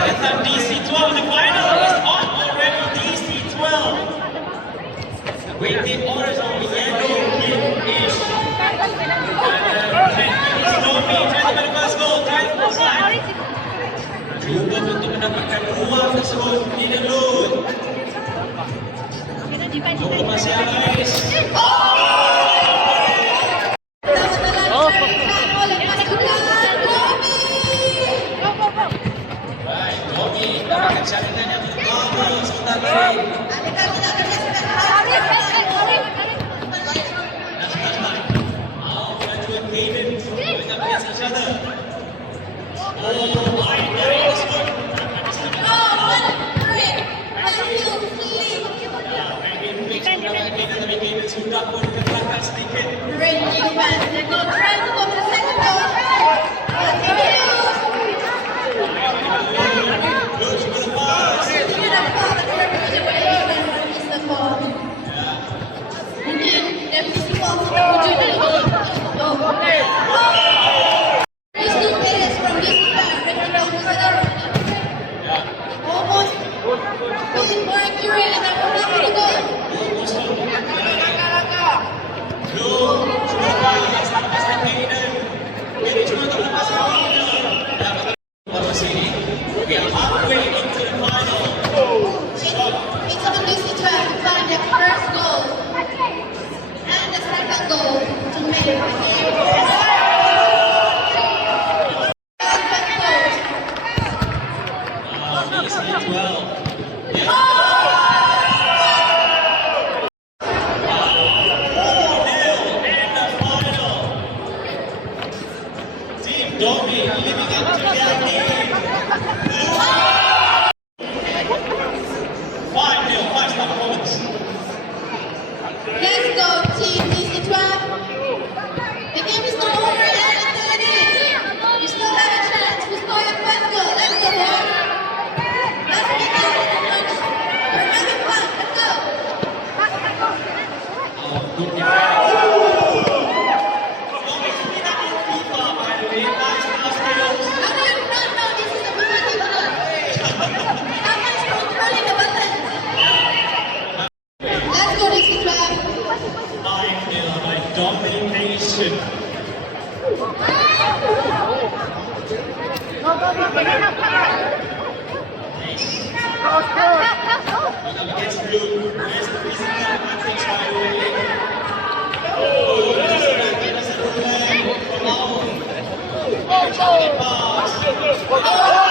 Let's have DC-12 in the final. It's on already, DC-12. With the orders on the yellow-ish. Tommy trying to get the first goal. Time for time. Cuba untuk mendapatkan ruang tersebut. Tidak lut. Cuba masih habis. We are halfway into the final. It's on this to find the first goal and the second goal to make the game. Domi living up to their name. 5-0, 5-star performance. Let's go, team DC-12. The game is not over yet in 2 minutes. You still have a chance to score your first goal. Let's go, boys. Let's make it. We're having fun. Let's go. Good defense. Domination. Against blue. Where's the physical advantage by the way? Oh, this is a from Pass.